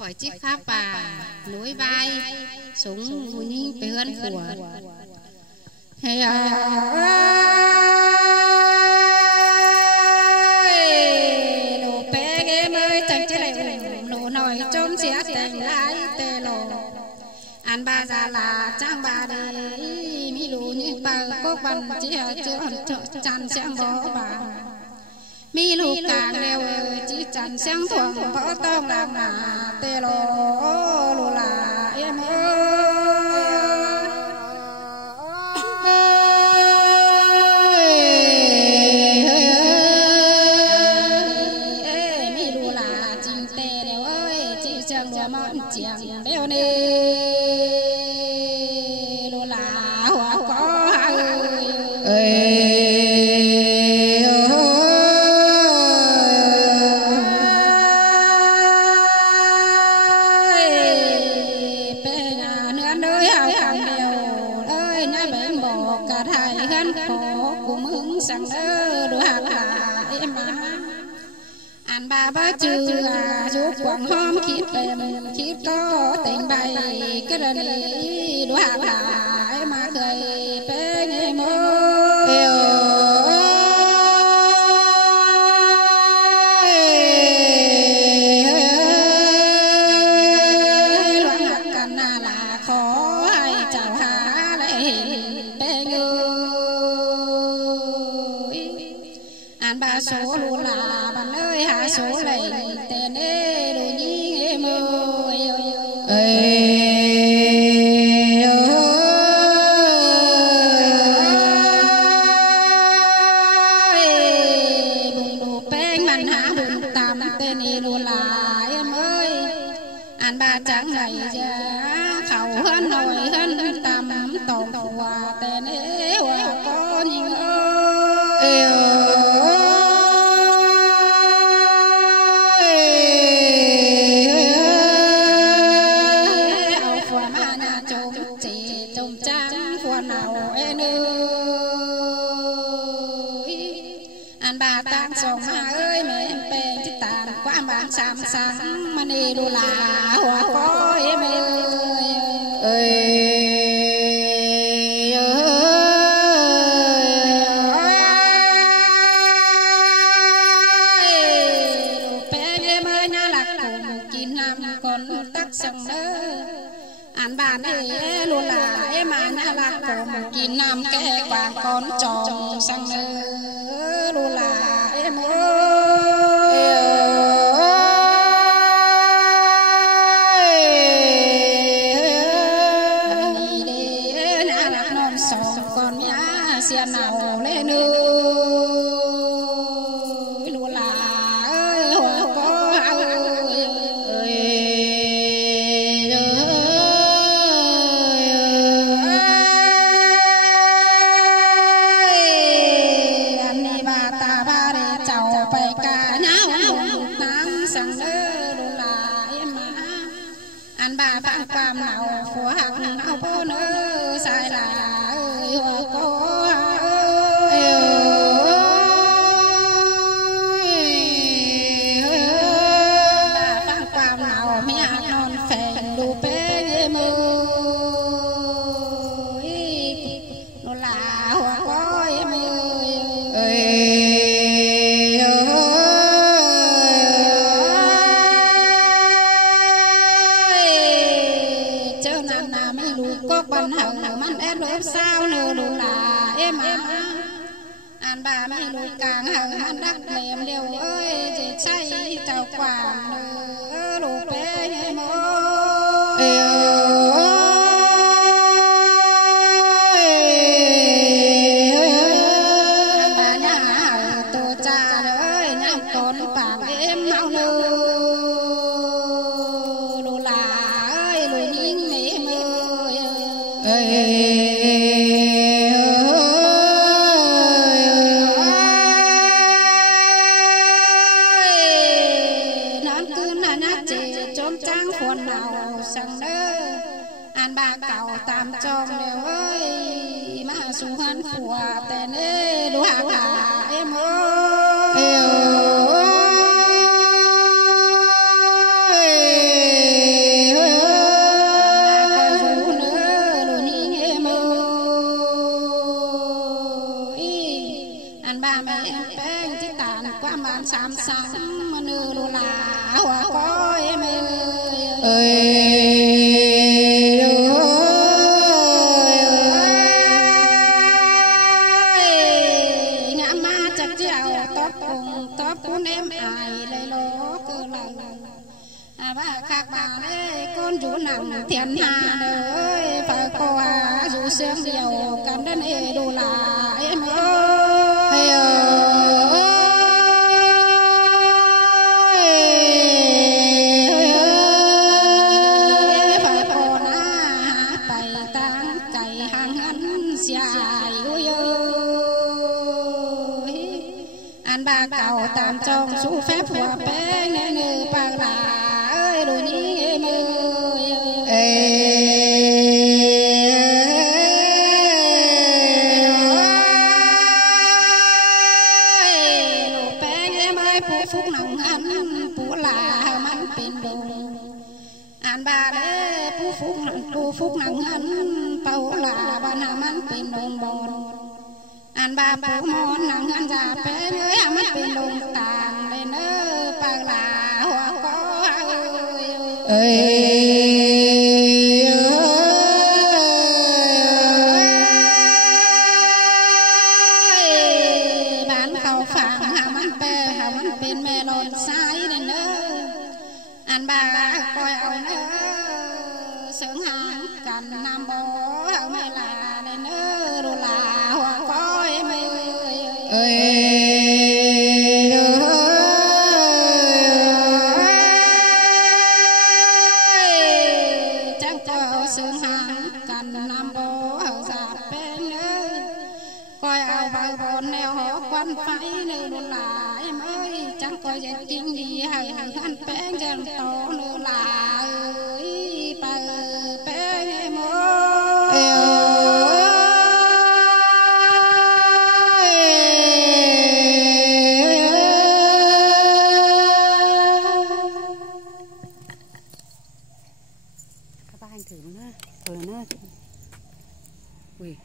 khỏi chiếc khắp bà núi vai súng vui nhìn bươn của hey đồ bé em ơi chẳng chết lại đồ nồi trông xé thành lái tê lồ ăn ba già là trang bà đi mi lù như bà có văn chỉ chưa chăn sáng bó bà mi lù càng đeo chỉ chăn sáng thuồng bó tông làm mà tê lồ lù là em ơi mi lù là chim tê đeo ơi chỉ chẳng đeo món chiang đeo nê bà ba chữ giúp quảng hôm khiếp có tình bay cái lần này đua lại mà cười bé nghe mơ loạn lạc cần là khó hay chào hà lại bé ngơi ăn ba số luôn là bạn ơi hạ số này tên ê đồ nhi em ơi bụng đồ bánh mặn hạ bụng tạm tên ê đồ là em ơi ăn ba trắng này khẩu hơn nồi hơn tạm tổng hòa tên ê hòa con nhìn ơi bà tang sòng ơi mẹ em bè chỉ tàn qua bạn sam sáng mà đi đu là hoa có em ơi đồ bé em ơi nhá là cùng chín năm con tắc sòng nữa ăn bàn ấy luôn là em ăn là cùng chín năm cái quả con tròn sang nữa luôn là em ơi đi để nã lạc non sòng con nhá xiên nào lên ơi luôn là ơi hoa có ăn bà bạn quàm nào phù hợp nào bố nữ sai là ơi hoa cô bà bạn quàm nào mẹ non phèn đủ bé em ơi nó là hoa cô em ơi có quan hậu man em lốp sao nửa đủ là em ăn bà mi lù càng hậu man đắc lèm đều ơi chỉ chay chào quảng nửa đủ bé em ơi bà nhà hậu tô cha ơi nhà con vàng em mau nửa đủ là ơi lù nhìn mẹ em nón cứ là nhát chè trốn trắng khuôn nào sang đơ ăn ba cào tam trong đều ơi mà xuống hắn của tên ê đồ hạ em ơi bàn xám xám mà nư lù là hoa có em ơi ngã ma chặt chèo tóc cùng em ai lấy lố cứ lần và các bà ấy con chú nằm thiên hà đời phải qua dù sương điều cần đến ê đồ là em ơi phải còn bày tăng cày hàng hắn dài ôi ơi anh ba cầu tạm trong số phép hòa bé nghe ngư bằng là đồ ní em ơi đồ bé em ơi phụ phúc nồng ăn phụ làมันเป็นđồอันบาเด้ผู้ฟุกนำอันเป่าละบานามันเป็นดงบอนอันบาปูมอนนำอันจะเป็นเอ้ยมันเป็นดงต่างเลยเนอปาละหัวก็เอ้บ้านเขาฝังหามันเปหามันเป็นแม่นอนสายเลยเนออันบาคอยเอาเนอเสริงหางกันนำบ่เอาไม่ลาเลยเนอดูลาหัวคอยไม่เอ้ยจังก็เสริงหางกันนำบ่เอาสาเป็นเนอคอยเอาใบบนแนวหอควันไฟเนอดูลาเอ้ยจังก็ยังจริงดีให้หันแป้งจังโตเนอลา